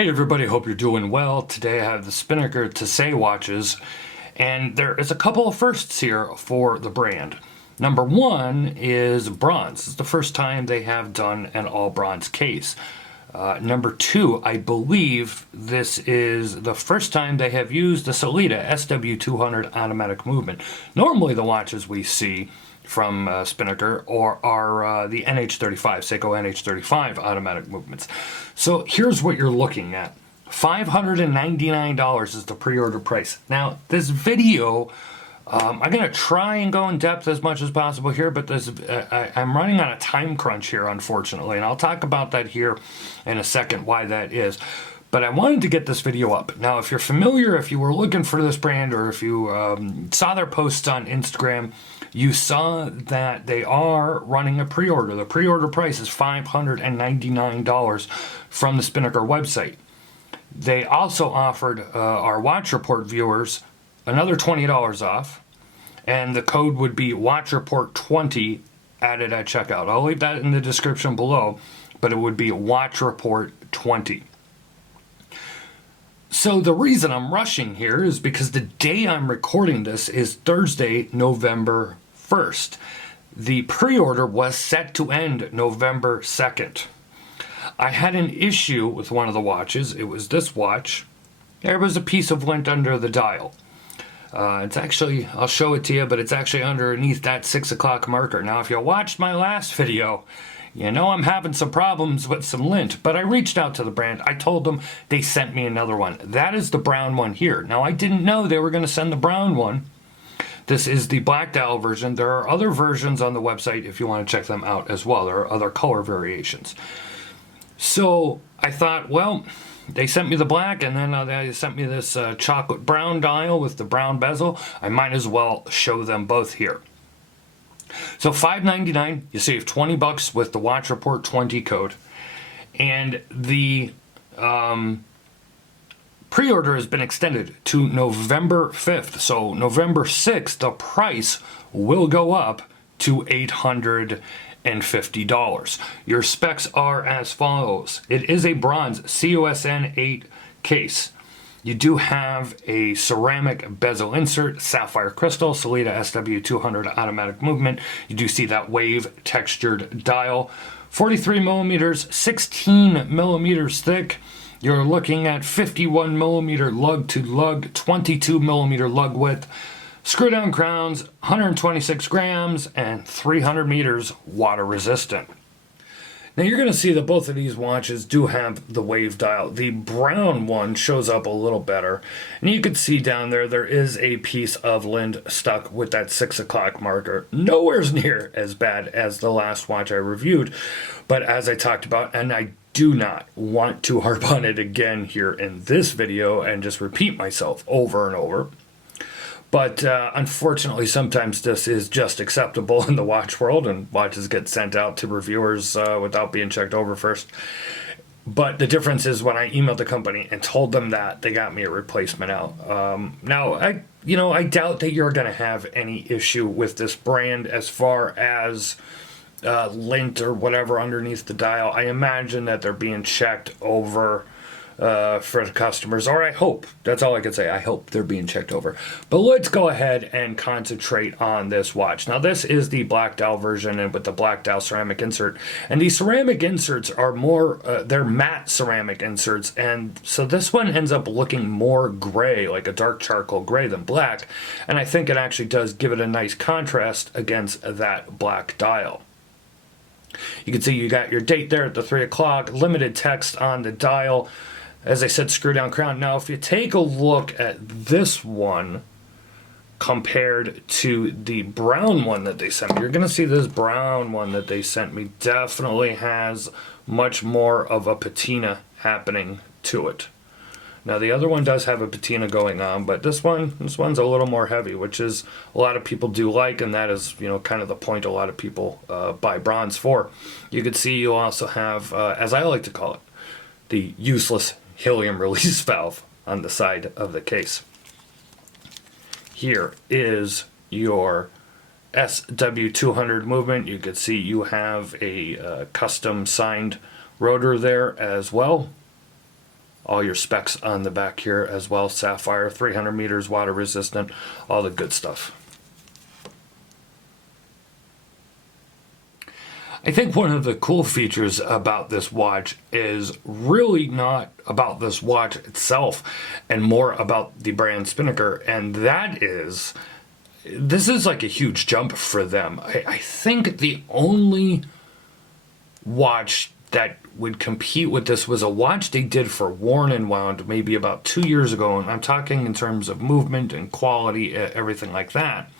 Hey everybody, hope you're doing well. Today I have the Spinnaker Tesei watches, and there is a couple of firsts here for the brand. Number one is bronze. It's the first time they have done an all bronze case. Number two, I believe this is the first time they have used the Sellita SW200 automatic movement. Normally the watches we see from Spinnaker are the NH35, Seiko NH35 automatic movements. So here's what you're looking at. $599 is the pre-order price. Now, this video, I'm going to try and go in depth as much as possible here, but I'm running on a time crunch here, unfortunately, and I'll talk about that here in a second, why that is. But I wanted to get this video up. Now, if you're familiar, if you were looking for this brand, or if you saw their posts on Instagram, you saw that they are running a pre-order. The pre-order price is $599 from the Spinnaker website. They also offered our Watch Report viewers another $20 off, and the code would be WatchReport20 added at checkout. I'll leave that in the description below, but it would be WatchReport20. So the reason I'm rushing here is because the day I'm recording this is Thursday, November 1st. The pre-order was set to end November 2nd. I had an issue with one of the watches. It was this watch. There was a piece of lint under the dial. It's actually, I'll show it to you, but it's actually underneath that 6 o'clock marker. Now, if you watched my last video, you know I'm having some problems with some lint, but I reached out to the brand. I told them, they sent me another one. That is the brown one here. Now, I didn't know they were going to send the brown one. This is the black dial version. There are other versions on the website if you want to check them out as well. There are other color variations. So I thought, well, they sent me the black, and then they sent me this chocolate brown dial with the brown bezel. I might as well show them both here. So $599, you save $20 with the Watch Report 20 code, and the pre-order has been extended to November 5th. So November 6th, the price will go up to $850. Your specs are as follows. It is a bronze COSN 8 case. You do have a ceramic bezel insert, sapphire crystal, Sellita SW200 automatic movement. You do see that wave textured dial. 43 millimeters, 16 millimeters thick. You're looking at 51 millimeter lug to lug, 22 millimeter lug width. Screw down crowns, 126 grams, and 300 meters water resistant. Now you're going to see that both of these watches do have the wave dial. The brown one shows up a little better, and you can see down there is a piece of lint stuck with that 6 o'clock marker. Nowhere near as bad as the last watch I reviewed, but as I talked about, and I do not want to harp on it again here in this video and just repeat myself over and over. But unfortunately, sometimes this is just acceptable in the watch world, and watches get sent out to reviewers without being checked over first. But the difference is when I emailed the company and told them that, they got me a replacement out. Now, I doubt that you're going to have any issue with this brand as far as lint or whatever underneath the dial. I imagine that they're being checked over for the customers, or I hope. That's all I can say. I hope they're being checked over. But let's go ahead and concentrate on this watch. Now, this is the black dial version and with the black dial ceramic insert. And these ceramic inserts are more, they're matte ceramic inserts. And so this one ends up looking more gray, like a dark charcoal gray than black. And I think it actually does give it a nice contrast against that black dial. You can see you got your date there at the 3 o'clock, limited text on the dial. As I said, screw down crown. Now, if you take a look at this one compared to the brown one that they sent me, you're going to see this brown one that they sent me definitely has much more of a patina happening to it. Now, the other one does have a patina going on, but this one's a little more heavy, which is a lot of people do like, and that is, kind of the point a lot of people buy bronze for. You can see you also have, as I like to call it, the useless helium release valve on the side of the case. Here is your SW200 movement. You can see you have a custom signed rotor there as well. All your specs on the back here as well. Sapphire, 300 meters, water resistant, all the good stuff. I think one of the cool features about this watch is really not about this watch itself and more about the brand Spinnaker, and that is, this is like a huge jump for them. I think the only watch that would compete with this was a watch they did for Worn and Wound maybe about 2 years ago, and I'm talking in terms of movement and quality, everything like that.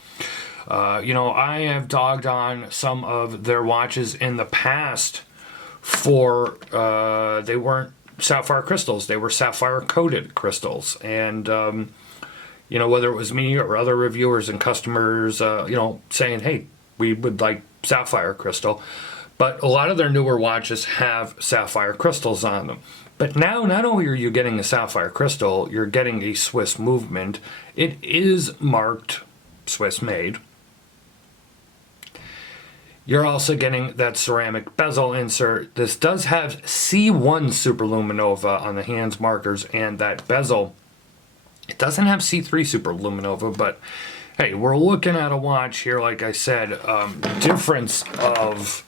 You know, I have dogged on some of their watches in the past for, they weren't sapphire crystals, they were sapphire coated crystals. And, you know, whether it was me or other reviewers and customers, you know, saying, hey, we would like sapphire crystal. But a lot of their newer watches have sapphire crystals on them. But now, not only are you getting a sapphire crystal, you're getting a Swiss movement. It is marked Swiss made. You're also getting that ceramic bezel insert. This does have C1 Superluminova on the hands markers and that bezel. It doesn't have C3 Superluminova, but hey, we're looking at a watch here, like I said, difference of,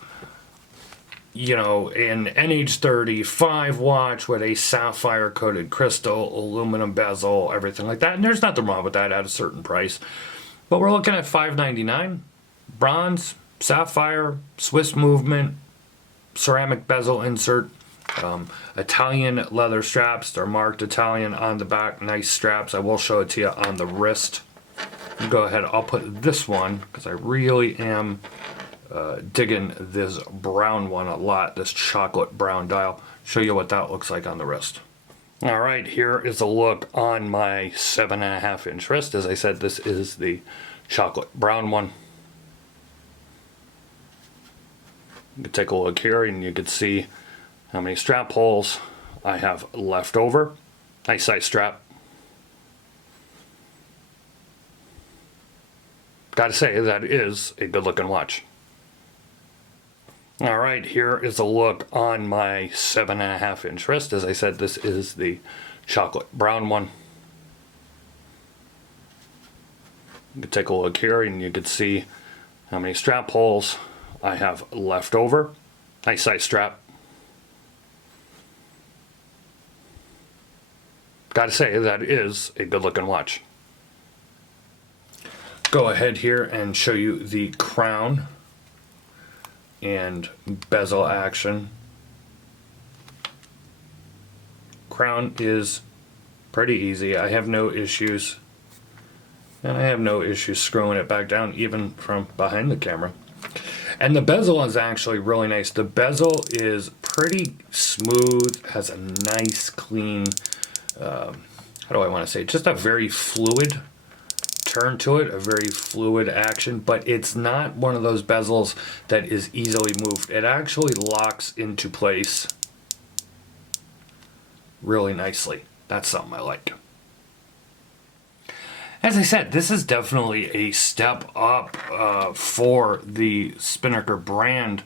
you know, an NH35 watch with a sapphire coated crystal, aluminum bezel, everything like that. And there's nothing wrong with that at a certain price. But we're looking at $599, bronze, sapphire, Swiss movement, ceramic bezel insert, Italian leather straps. They're marked Italian on the back. Nice straps. I will show it to you on the wrist. Go ahead. I'll put this one because I really am digging this brown one a lot. This chocolate brown dial. Show you what that looks like on the wrist. All right. Here is a look on my 7.5 inch wrist. As I said, this is the chocolate brown one. You can take a look here and you can see how many strap holes I have left over. Nice size strap. Gotta say, that is a good looking watch. All right, here is a look on my 7.5 inch wrist. As I said, this is the chocolate brown one. You can take a look here and you can see how many strap holes I have left over. Nice size strap. Gotta say, that is a good looking watch. Go ahead here and show you the crown and bezel action. Crown is pretty easy. I have no issues. And I have no issues screwing it back down even from behind the camera. And the bezel is actually really nice. The bezel is pretty smooth, has a nice clean, how do I want to say, just a very fluid turn to it, a very fluid action, but it's not one of those bezels that is easily moved. It actually locks into place really nicely. That's something I like. As I said, this is definitely a step up for the Spinnaker brand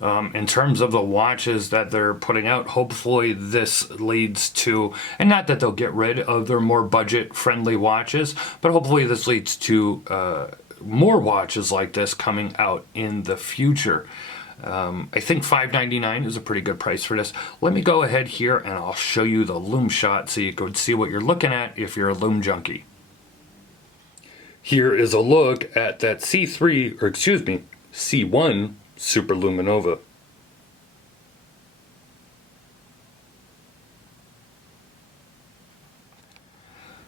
in terms of the watches that they're putting out. Hopefully this leads to, and not that they'll get rid of their more budget-friendly watches, but hopefully this leads to more watches like this coming out in the future. I think $599 is a pretty good price for this. Let me go ahead here and I'll show you the lume shot so you can see what you're looking at if you're a lume junkie. Here is a look at that C3, or excuse me, C1 Superluminova.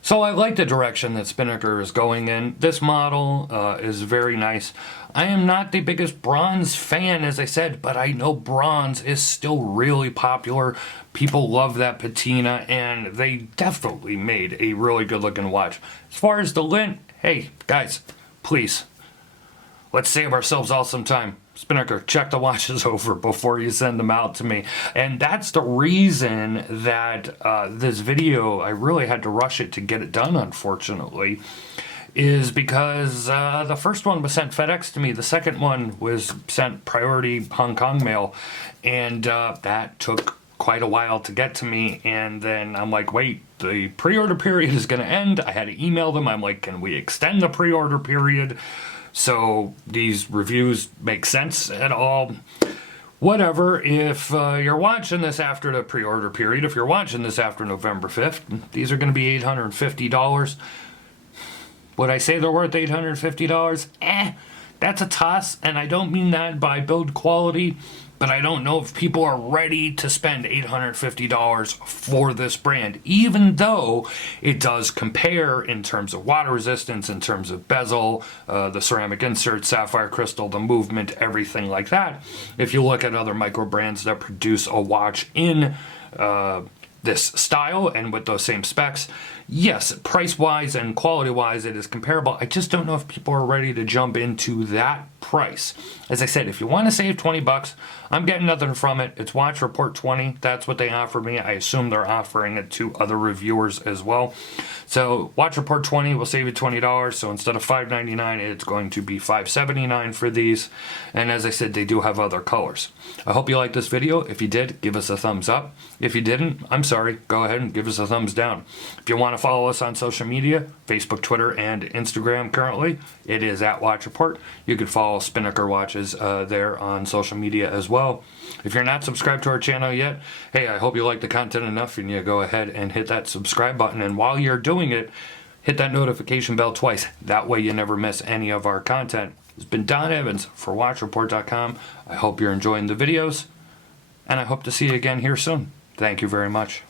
So I like the direction that Spinnaker is going in. This model is very nice. I am not the biggest bronze fan, as I said, but I know bronze is still really popular. People love that patina, and they definitely made a really good looking watch. As far as the lint, hey, guys, please, let's save ourselves all some time. Spinnaker, check the watches over before you send them out to me. And that's the reason that this video, I really had to rush it to get it done, unfortunately, is because the first one was sent FedEx to me. The second one was sent priority Hong Kong mail. And that took quite a while to get to me, and then I'm like, wait, the pre-order period is going to end. I had to email them. I'm like, can we extend the pre-order period so these reviews make sense at all? Whatever. If you're watching this after the pre-order period, if you're watching this after November 5th, these are going to be $850. Would I say they're worth $850? That's a toss, and I don't mean that by build quality, but I don't know if people are ready to spend $850 for this brand, even though it does compare in terms of water resistance, in terms of bezel, the ceramic insert, sapphire crystal, the movement, everything like that. If you look at other micro brands that produce a watch in this style and with those same specs, yes, price-wise and quality-wise, it is comparable. I just don't know if people are ready to jump into that price. As I said, if you want to save 20 bucks, I'm getting nothing from it. It's Watch Report 20. That's what they offer me. I assume they're offering it to other reviewers as well. So Watch Report 20 will save you $20. So instead of $5.99, it's going to be $5.79 for these. And as I said, they do have other colors. I hope you liked this video. If you did, give us a thumbs up. If you didn't, I'm sorry. Go ahead and give us a thumbs down. If you want to follow us on social media, Facebook, Twitter, and Instagram currently, it is at Watch Report. You can follow Spinnaker Watches there on social media as well. If you're not subscribed to our channel yet, hey, I hope you like the content enough and you go ahead and hit that subscribe button. And while you're doing it, hit that notification bell twice. That way you never miss any of our content. It's been Don Evans for WatchReport.com. I hope you're enjoying the videos, and I hope to see you again here soon. Thank you very much.